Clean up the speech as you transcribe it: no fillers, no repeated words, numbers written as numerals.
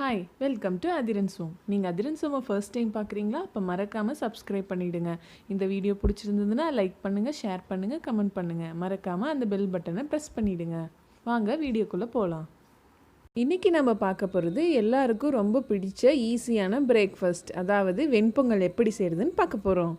Hi welcome to Athirans home. நீங்கள் Athirans home first time பார்க்குறீங்களா? அப்போ மறக்காமல் சப்ஸ்கிரைப் பண்ணிவிடுங்க. இந்த வீடியோ பிடிச்சிருந்ததுன்னா லைக் பண்ணுங்கள், ஷேர் பண்ணுங்கள், கமெண்ட் பண்ணுங்கள். மறக்காமல் அந்த பெல் பட்டனை ப்ரெஸ் பண்ணிவிடுங்க. வாங்க வீடியோக்குள்ளே போகலாம். இன்றைக்கி நம்ம பார்க்க போகிறது எல்லாருக்கும் ரொம்ப பிடிச்ச ஈஸியான பிரேக்ஃபாஸ்ட், அதாவது வெண்பொங்கல் எப்படி செய்கிறதுன்னு பார்க்க போகிறோம்.